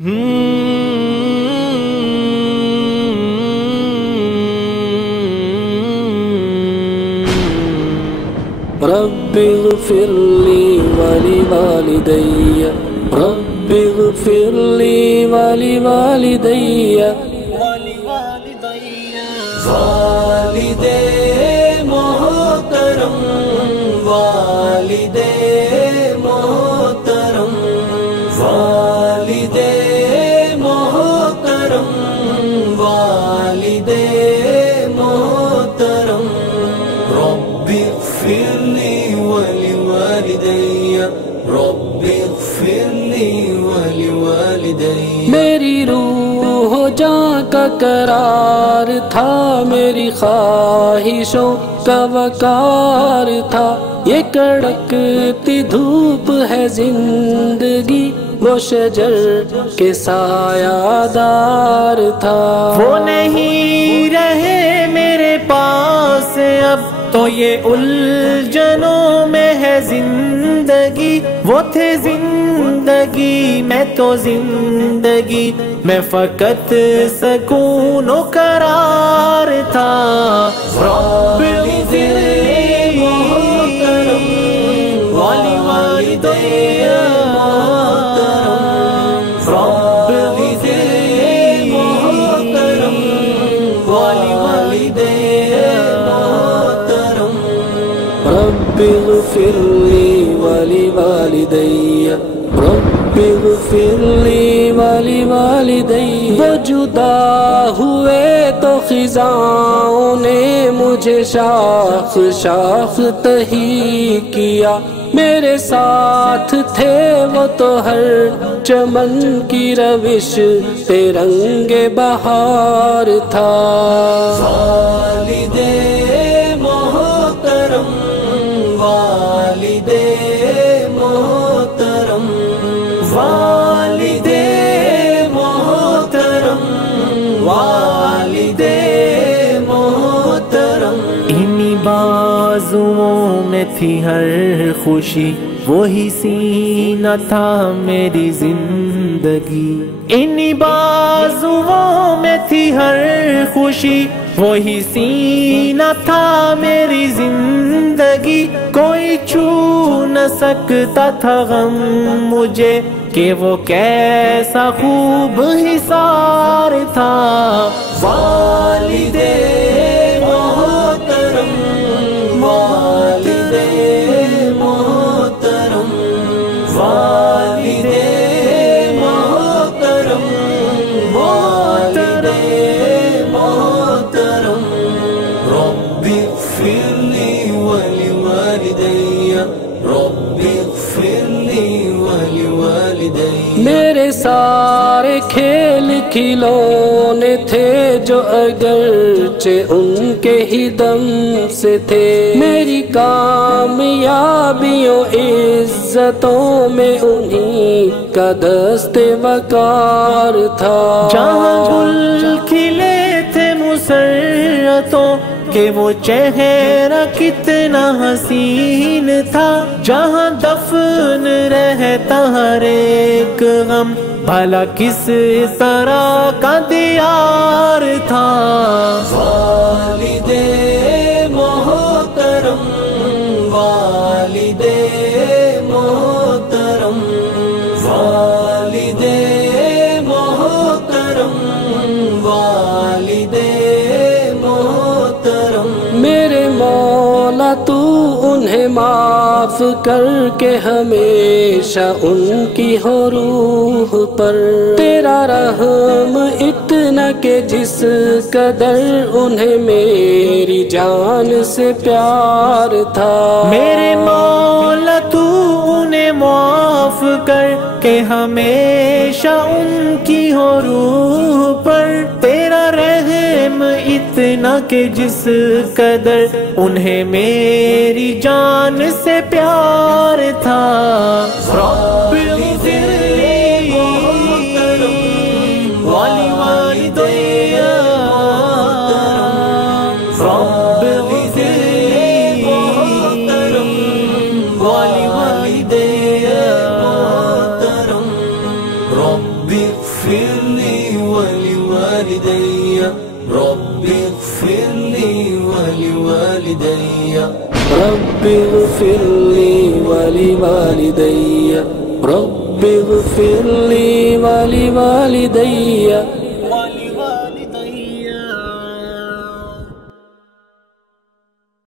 رب اغفر لی ولوالدی رب اغفر لی ولوالدی والد محترم والد محترم والد محترم والد محترم رب اغفر لی ولوالدی رب اغفر لی ولوالدی میری روح و جاں کا قرار تھا میری خواہشوں کا وقار تھا یہ کڑکتی دھوپ ہے زندگی وہ شجر کے سایہ دار تھا وہ نہیں رہے میرے پاس اب تو یہ الجھنوں میں ہے زندگی وہ تھے زندگی میں تو زندگی میں فقط سکون و قرار تھا رب اغفر لی ولوالدی رب اغفر لی ولوالدی رب اغفر لی ولوالدی رب اغفر لی ولوالدی وہ جدا ہوئے تو خزاں نے مجھے شاخ شاخ تہی کیا میرے ساتھ تھے وہ تو ہر چمن کی روش پہ رنگ بہار تھا والد محترم والد محترم والد محترم والد محترم انہی بازوؤں میں تھی ہر خوشی وہی سینہ تھا میری زندگی انہی بازوؤں میں تھی ہر خوشی وہی سینہ تھا میری زندگی کوئی چھو نہ سکتا تھا غم مجھے کہ وہ کیسا خوب حصار تھا والد محترم والد محترم والد محترم والد محترم رب اغفر لی ولوالدی رب اغفر لی ولوالدی میرے سارے کھیل کھلونے تھے جو اگرچہ ان کے ہی دم سے تھے میری کامیابیوں عزتوں میں انہی کا دست وقار تھا جہاں گل کھلے تھے مسرتوں کہ وہ چہرہ کتنا حسین تھا جہاں دفن رہتا ہر ایک غم بھلا کس طرح کا دیار تھا والد محترم والد محترم والد محترم والد میرے مولا تو انہیں معاف کر کے ہمیشہ ان کی ہو روح پر تیرا رحم اتنا کہ جس قدر انہیں میری جان سے پیار تھا میرے مولا تو انہیں معاف کر کہ ہمیشہ ان کی ہو روح پر تیرا رحم اتنا کہ جس قدر انہیں میری جان سے پیار تھا رب اغفر لی ولوالدی رب اغفر لی ولوالدی رب اغفر لي ولوالدي رب اغفر لي ولوالدي رب اغفر لي ولوالدي رب اغفر لي ولوالدي